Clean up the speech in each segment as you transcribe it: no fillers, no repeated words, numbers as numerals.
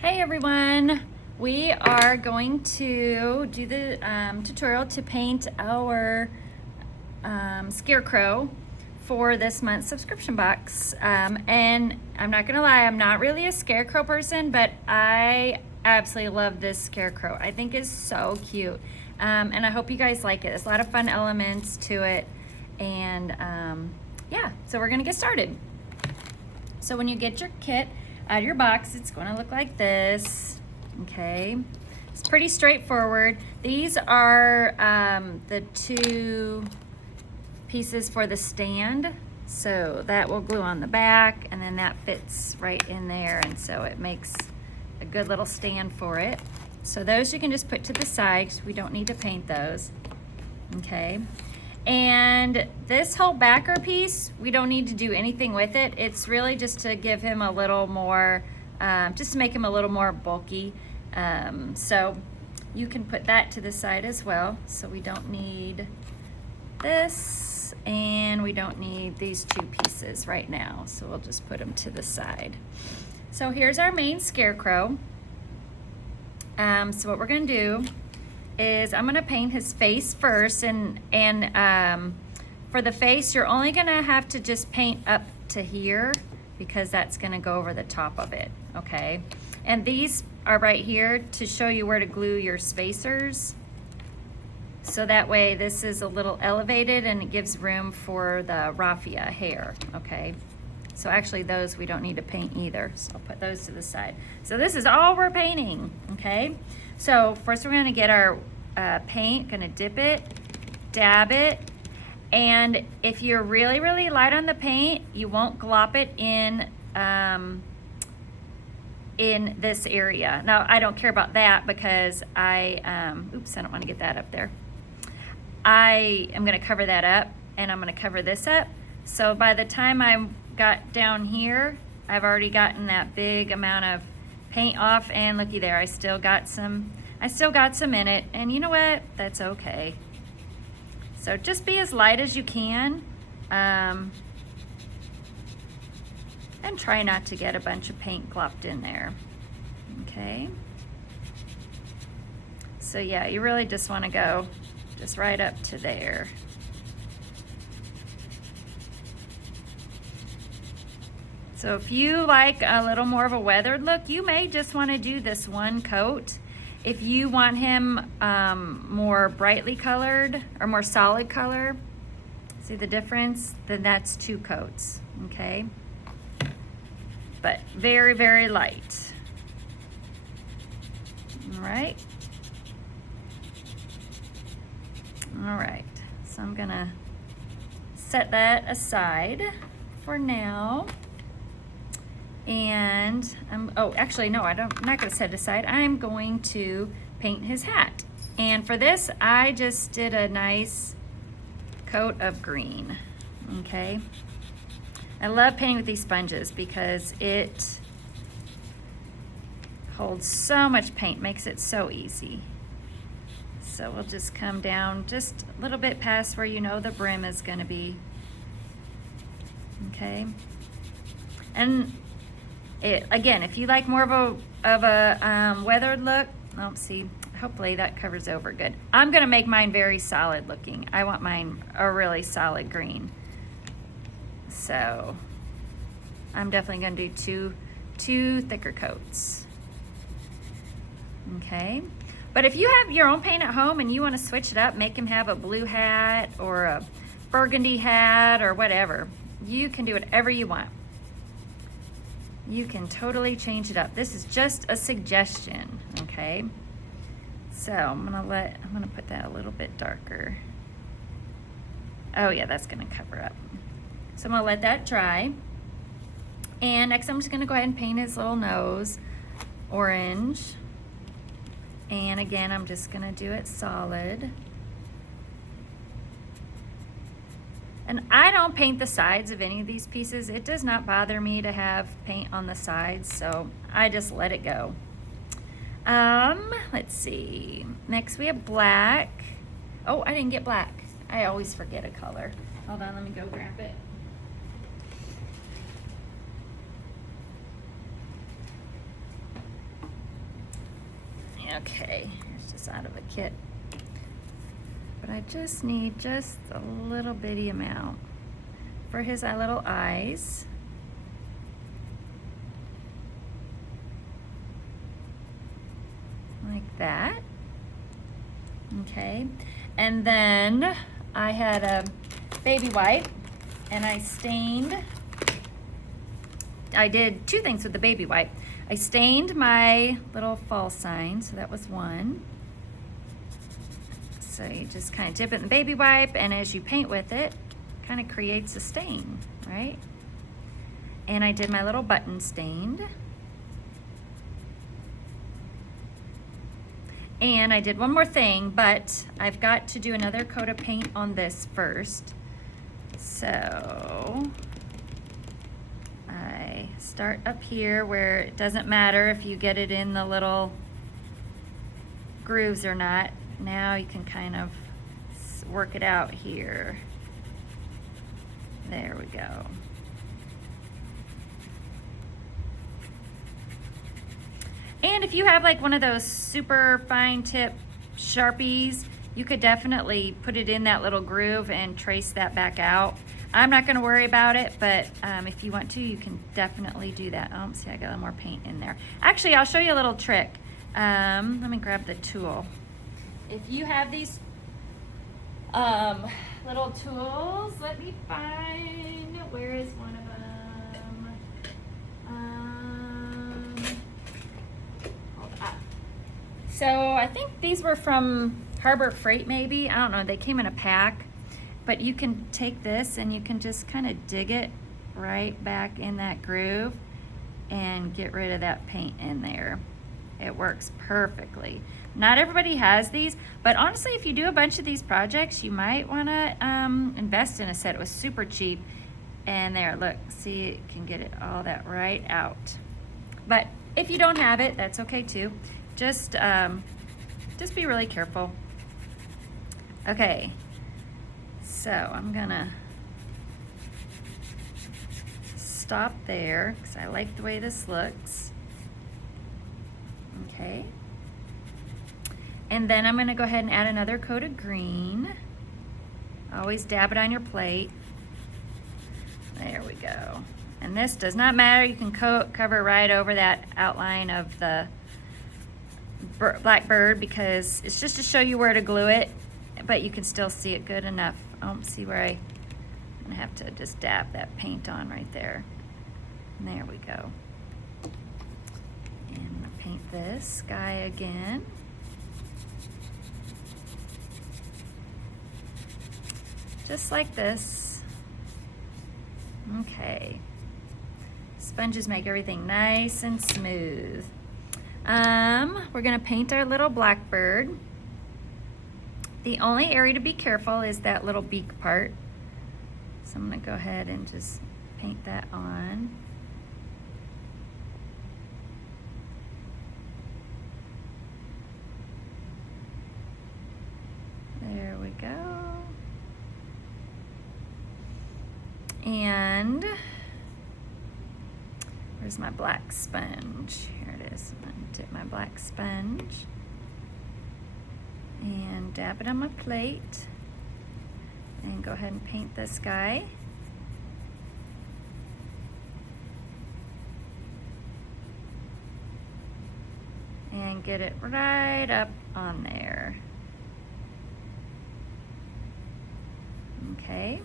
Hey everyone, we are going to do the tutorial to paint our scarecrow for this month's subscription box. And I'm not gonna lie, I'm not really a scarecrow person, but I absolutely love this scarecrow. I think it's so cute. And I hope you guys like it. There's a lot of fun elements to it. And yeah, so we're gonna get started. So when you get your kit out of your box, it's going to look like this. Okay, it's pretty straightforward. These are the two pieces for the stand, so that will glue on the back, and then that fits right in there, and so it makes a good little stand for it. So those you can just put to the side because we don't need to paint those. Okay. And this whole backer piece, we don't need to do anything with it. It's really just to give him a little more, just to make him a little more bulky. So you can put that to the side as well. So we don't need this, and we don't need these two pieces right now. So we'll just put them to the side. So here's our main scarecrow. So what we're gonna do is I'm gonna paint his face first, and for the face you're only gonna have to just paint up to here because that's gonna go over the top of it, okay? And these are right here to show you where to glue your spacers, so that way this is a little elevated and it gives room for the raffia hair, okay? So actually those we don't need to paint either, so I'll put those to the side. So this is all we're painting, okay? So first we're gonna get our paint, gonna dip it, dab it, and if you're really, really light on the paint, you won't glop it in this area. Now, I don't care about that because oops, I don't wanna get that up there. I am gonna cover that up, and I'm gonna cover this up. So by the time I got down here, I've already gotten that big amount of paint off, and looky there, I still got some in it, and you know what? That's okay. So just be as light as you can, and try not to get a bunch of paint glopped in there, okay? So yeah, you really just wanna go just right up to there. So if you like a little more of a weathered look, you may just want to do this one coat. If you want him more brightly colored or more solid color, see the difference? Then that's 2 coats, okay? But very, very light. All right. All right, so I'm gonna set that aside for now. And oh, actually, no, I'm not gonna set it aside. I'm going to paint his hat. And for this, I just did a nice coat of green, okay? I love painting with these sponges because it holds so much paint, makes it so easy. So we'll just come down just a little bit past where you know the brim is gonna be, okay? And again, if you like more of a weathered look, see, hopefully that covers over good. I'm gonna make mine very solid looking. I want mine a really solid green. So I'm definitely gonna do two thicker coats. Okay, but if you have your own paint at home and you wanna switch it up, make him have a blue hat or a burgundy hat or whatever, you can do whatever you want. You can totally change it up. This is just a suggestion, okay? So I'm gonna put that a little bit darker. Oh yeah, that's gonna cover up. So I'm gonna let that dry. And next I'm just gonna go ahead and paint his little nose orange. And again, I'm just gonna do it solid. And I don't paint the sides of any of these pieces. It does not bother me to have paint on the sides, so I just let it go. Let's see. Next we have black. Oh, I didn't get black. I always forget a color. Hold on, let me go grab it. Okay, it's just out of a kit. But I just need just a little bitty amount for his little eyes. Like that. Okay, and then I had a baby wipe and I did two things with the baby wipe. I stained my little fall sign, so that was one. So you just kind of dip it in the baby wipe, and as you paint with it, kind of creates a stain, right? And I did my little button stained. And I did one more thing, but I've got to do another coat of paint on this first. So I start up here where it doesn't matter if you get it in the little grooves or not. Now you can kind of work it out here. There we go. And if you have like one of those super fine tip Sharpies, you could definitely put it in that little groove and trace that back out. I'm not gonna worry about it, but if you want to, you can definitely do that. Oh, see, I got a little more paint in there. Actually, I'll show you a little trick. Let me grab the tool. If you have these little tools, let me find, where is one of them? So I think these were from Harbor Freight maybe. I don't know, they came in a pack. But you can take this and you can just kind of dig it right back in that groove and get rid of that paint in there. It works perfectly. Not everybody has these, but honestly, if you do a bunch of these projects, you might want to invest in a set. It was super cheap. And there, look, see, it can get it all that right out. But if you don't have it, that's okay too. Just be really careful. Okay, so I'm gonna stop there because I like the way this looks. Okay, and then I'm gonna go ahead and add another coat of green. Always dab it on your plate. There we go. And this does not matter, you can cover right over that outline of the black bird because it's just to show you where to glue it, but you can still see it good enough. Oh, see where I'm gonna have to just dab that paint on right there. And there we go. And I'm gonna paint this sky again. Just like this. Okay. Sponges make everything nice and smooth. We're gonna paint our little blackbird. The only area to be careful is that little beak part. So I'm gonna go ahead and just paint that on. There we go. And where's my black sponge? Here it is. I'm gonna dip my black sponge and dab it on my plate and go ahead and paint this guy. And get it right up on there. Okay.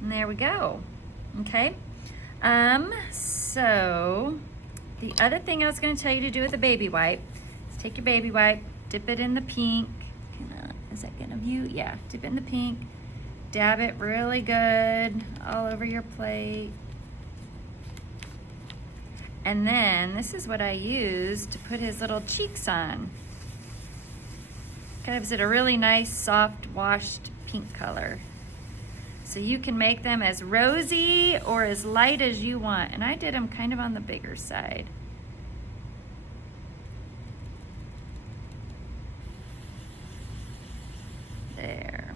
And there we go. Okay. So the other thing I was going to tell you to do with the baby wipe is take your baby wipe, dip it in the pink. Is that good of you? Yeah, dip it in the pink. Dab it really good all over your plate. And then this is what I use to put his little cheeks on. Gives it a really nice, soft, washed pink color. So you can make them as rosy or as light as you want. And I did them kind of on the bigger side. There.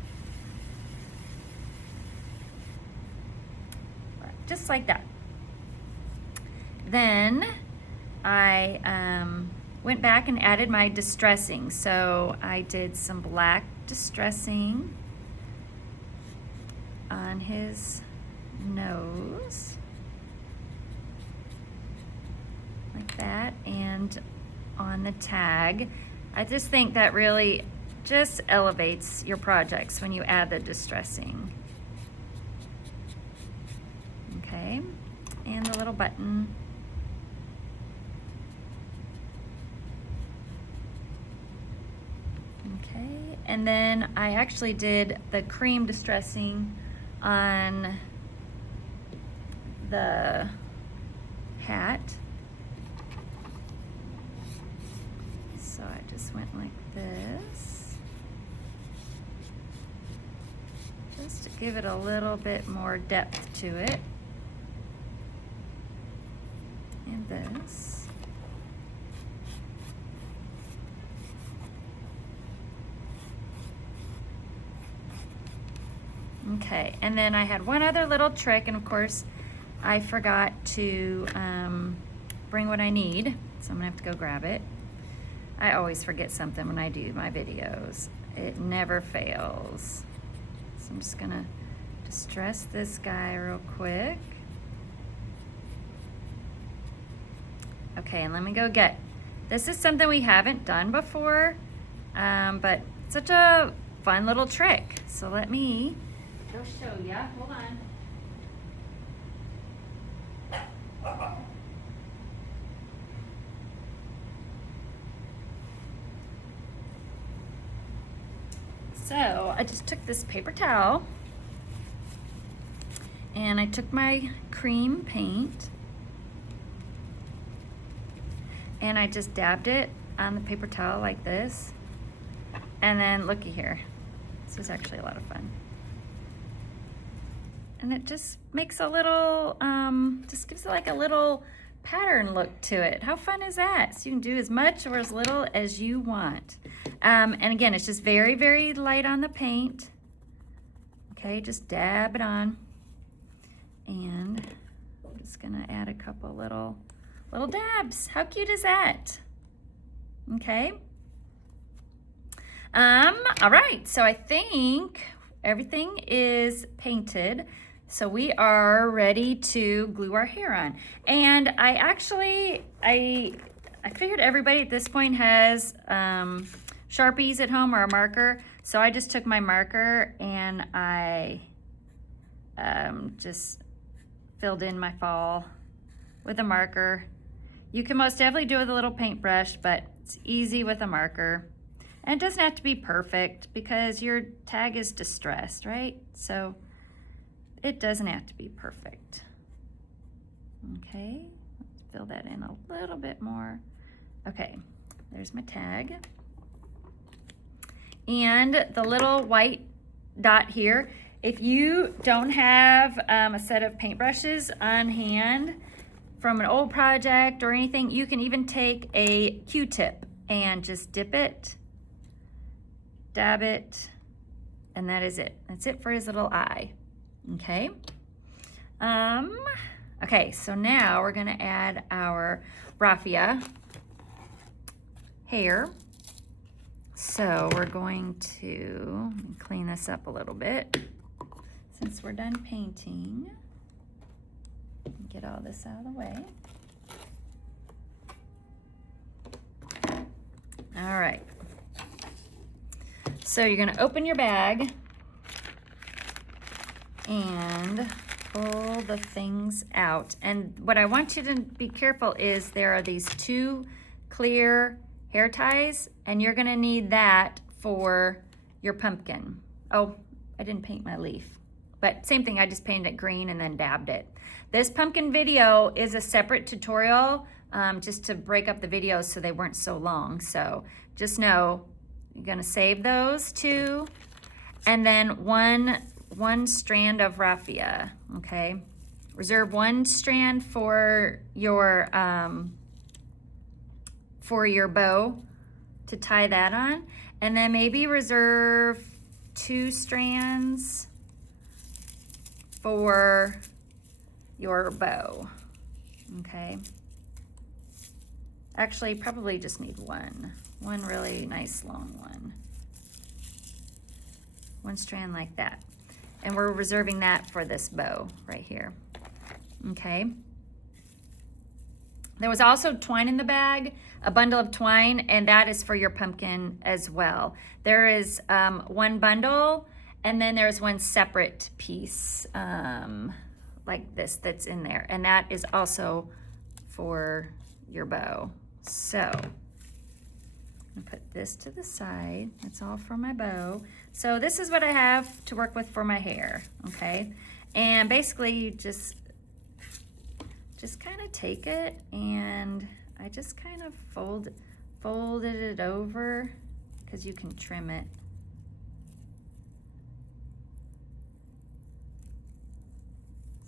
Just like that. Then I went back and added my distressing. So I did some black distressing on his nose, like that, and on the tag. I just think that really just elevates your projects when you add the distressing. Okay, and the little button. Okay, and then I actually did the cream distressing on the hat. So I just went like this, just to give it a little bit more depth to it. And this. Okay, and then I had one other little trick, and of course I forgot to bring what I need, so I'm gonna have to go grab it. I always forget something when I do my videos. It never fails. So I'm just gonna distress this guy real quick. Okay, and let me go get, this is something we haven't done before, but such a fun little trick. So let me go show ya, hold on. So I just took this paper towel and I took my cream paint and I just dabbed it on the paper towel like this. And then looky here, this was actually a lot of fun. And it just makes a little, just gives it like a little pattern look to it. How fun is that? So you can do as much or as little as you want. And again, it's just very, very light on the paint. Okay, just dab it on. And I'm just gonna add a couple little dabs. How cute is that? Okay. All right, so I think everything is painted. So we are ready to glue our hair on. And I actually, I figured everybody at this point has Sharpies at home or a marker. So I just took my marker and I just filled in my fall with a marker. You can most definitely do it with a little paintbrush, but it's easy with a marker. And it doesn't have to be perfect because your tag is distressed, right? So it doesn't have to be perfect. Okay, let's fill that in a little bit more. Okay, there's my tag. And the little white dot here, if you don't have a set of paintbrushes on hand from an old project or anything, you can even take a Q-tip and just dip it, dab it, and that is it. That's it for his little eye. Okay. Okay, so now we're gonna add our raffia hair. So we're going to clean this up a little bit since we're done painting. Get all this out of the way. All right. So you're gonna open your bag and pull the things out. And what I want you to be careful is there are these two clear hair ties, and you're gonna need that for your pumpkin. Oh, I didn't paint my leaf, but same thing, I just painted it green and then dabbed it. This pumpkin video is a separate tutorial, just to break up the videos so they weren't so long. So just know, you're gonna save those two, and then one strand of raffia, okay? Reserve one strand for your bow to tie that on, and then maybe reserve 2 strands for your bow, okay? Actually, probably just need one really nice long one. One strand like that. And we're reserving that for this bow right here. Okay. There was also twine in the bag, a bundle of twine, and that is for your pumpkin as well. There is one bundle, and then there's one separate piece like this that's in there, and that is also for your bow. So I'm gonna put this to the side. That's all for my bow. So this is what I have to work with for my hair, okay? And basically you just kind of take it, and I just kind of folded it over, because you can trim it.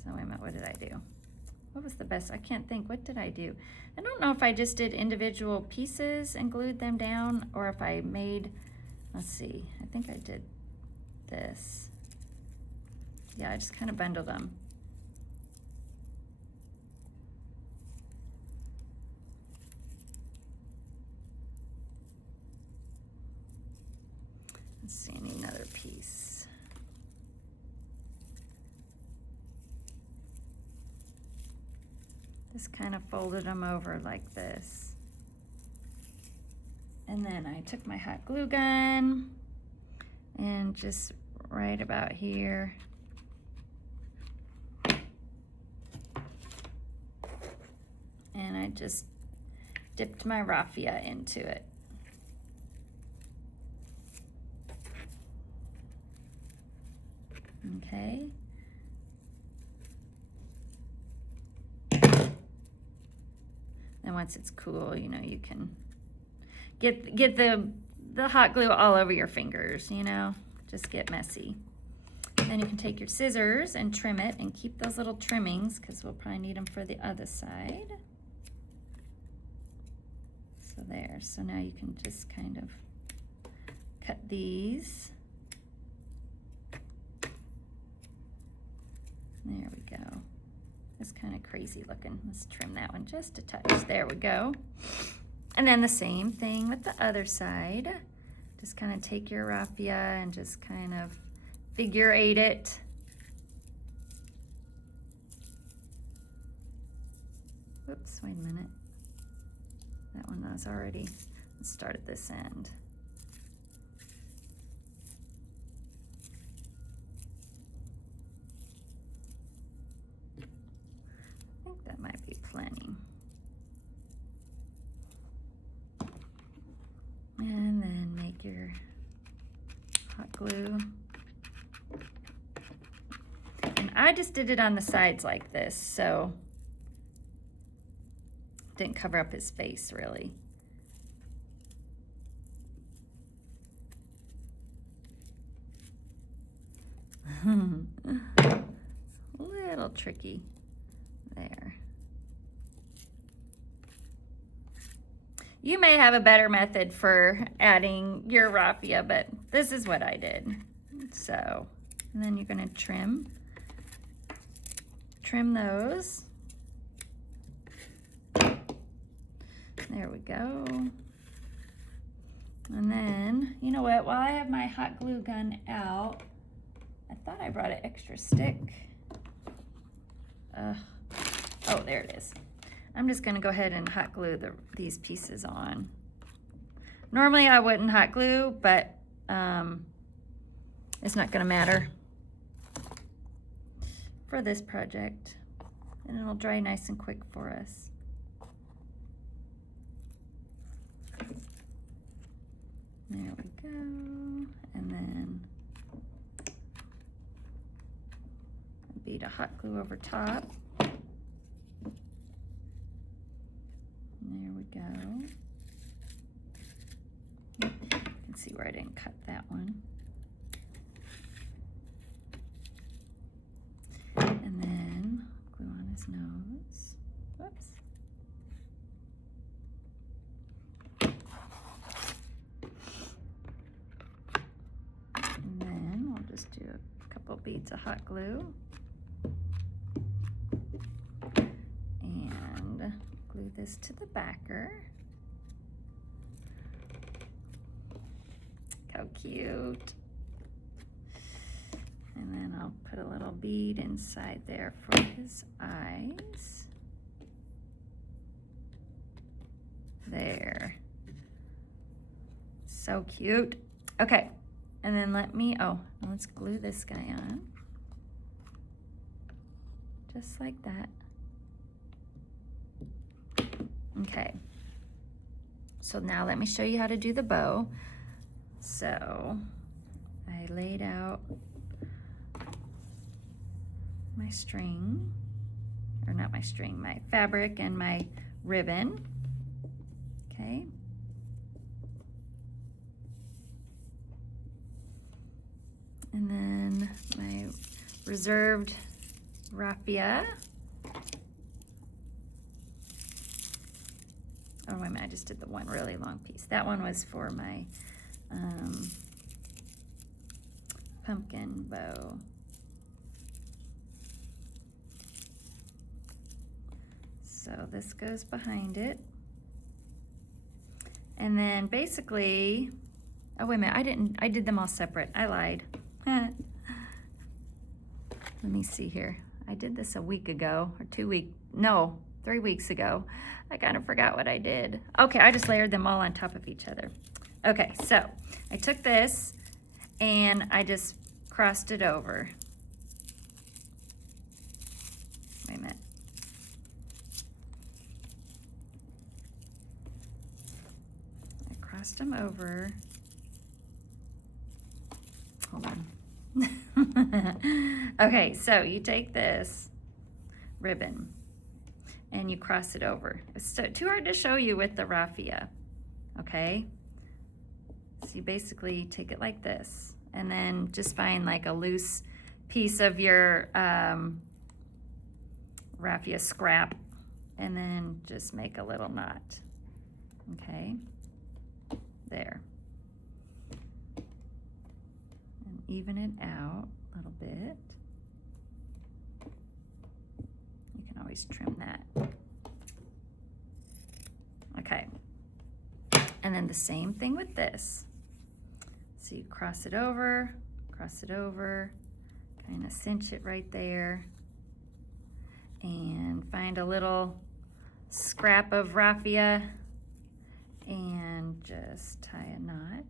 So wait a minute, what did I do? What was the best? I can't think. What did I do? I don't know if I just did individual pieces and glued them down, or if I made, let's see, I think I did this. Yeah, I just kind of bundled them. Let's see, I need another piece. Just kind of folded them over like this. And then I took my hot glue gun and just right about here. And I just dipped my raffia into it. Okay. And once it's cool, you know, you can get the hot glue all over your fingers, you know, just get messy. Then you can take your scissors and trim it, and keep those little trimmings, because we'll probably need them for the other side. So there, so now you can just kind of cut these. There we go. It's kind of crazy looking. Let's trim that one just a touch. There we go. And then the same thing with the other side. Just kind of take your raffia and just kind of figure eight it. Whoops, wait a minute. That one was already, let's start at this end. I think that might be plenty. And then make your hot glue. And I just did it on the sides like this, so didn't cover up his face really. It's a little tricky there. You may have a better method for adding your raffia, but this is what I did. So, and then you're gonna trim those. There we go. And then, you know what, while I have my hot glue gun out, I thought I brought an extra stick. Oh, there it is. I'm just gonna go ahead and hot glue these pieces on. Normally I wouldn't hot glue, but it's not gonna matter for this project. And it'll dry nice and quick for us. There we go. And then a bead of hot glue over top. There we go. You can see where I didn't cut that one. And then glue on his nose. Whoops. And then we'll just do a couple beads of hot glue. And glue this to the backer. So cute. And then I'll put a little bead inside there for his eyes. There. So cute. Okay, and then let's glue this guy on. Just like that. Okay. So now let me show you how to do the bow. So I laid out my string, or not my string, my fabric and my ribbon. Okay. And then my reserved raffia. Oh, wait a minute, I just did the one really long piece. That one was for my pumpkin bow. So this goes behind it. And then basically, oh wait a minute, I did them all separate. I lied. Let me see here. I did this a week ago, or 3 weeks ago. I kind of forgot what I did. Okay, I just layered them all on top of each other. Okay, so I took this and I just crossed it over. Wait a minute. I crossed them over. Hold on. Okay, so you take this ribbon and you cross it over. It's too hard to show you with the raffia, okay? So you basically take it like this and then just find like a loose piece of your raffia scrap and then just make a little knot, okay? There. And even it out a little bit. You can always trim that. Okay. And then the same thing with this. So you cross it over, kind of cinch it right there, and find a little scrap of raffia and just tie a knot.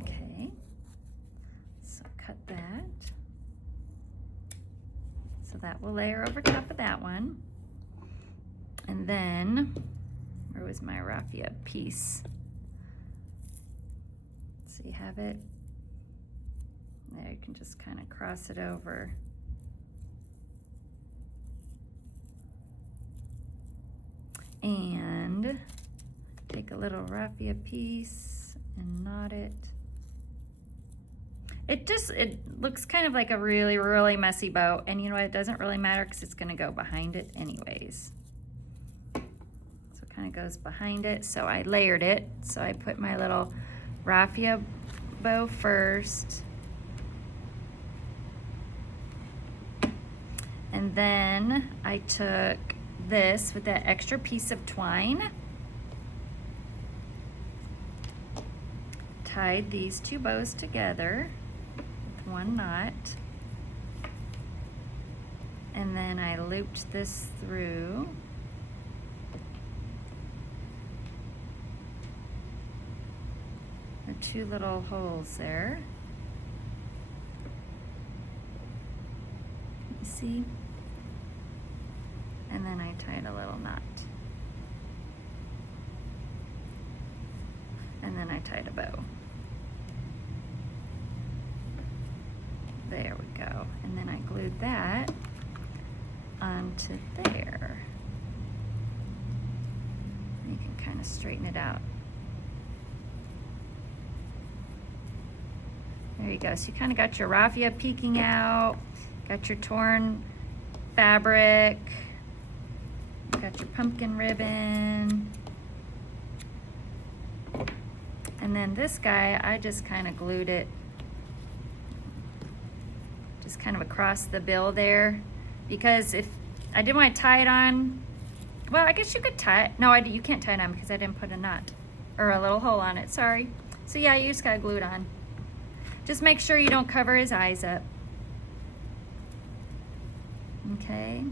Okay, so cut that. So that will layer over top of that one. And then, where was my raffia piece? So you have it. There, you can just kind of cross it over. And take a little raffia piece and knot it. It looks kind of like a really, really messy bow, and you know what, it doesn't really matter because it's gonna go behind it anyways. So it kind of goes behind it, so I layered it. So I put my little raffia bow first. And then I took this with that extra piece of twine, tied these two bows together with one knot, and then I looped this through. There are two little holes there. You see? And then I tied a little knot. And then I tied a bow. There we go. And then I glued that onto there. And you can kind of straighten it out. There you go. So you kind of got your raffia peeking out, got your torn fabric, got your pumpkin ribbon. And then this guy, I just kind of glued it kind of across the bill there, because if I didn't want to tie it on, well, I guess you could tie it. No, you can't tie it on because I didn't put a knot or a little hole on it, sorry. So yeah, you just gotta glue it on. Just make sure you don't cover his eyes up. Okay.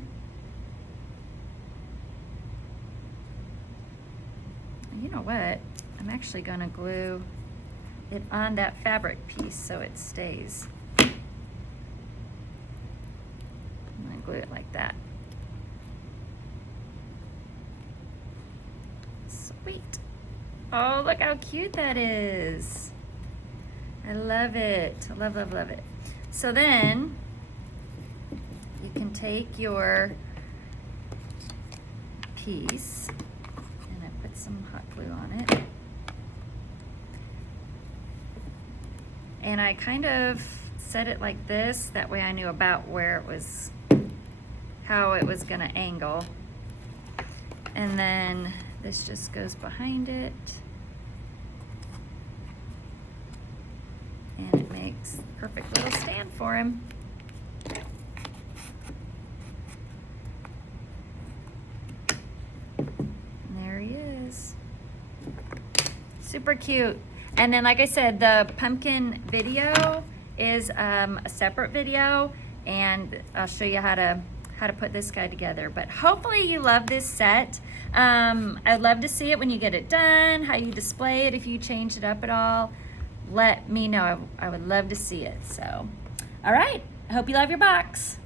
You know what? I'm actually gonna glue it on that fabric piece so it stays. I'm gonna glue it like that. Sweet. Oh, look how cute that is. I love it. I love, love, love it. So then you can take your piece, and I put some hot glue on it. And I kind of set it like this, that way I knew about where it was, how it was gonna angle. And then this just goes behind it. And it makes the perfect little stand for him. And there he is. Super cute. And then, like I said, the pumpkin video is a separate video, and I'll show you how to put this guy together. But hopefully you love this set. I'd love to see it when you get it done, how you display it, if you change it up at all. Let me know. I would love to see it. So, all right. I hope you love your box.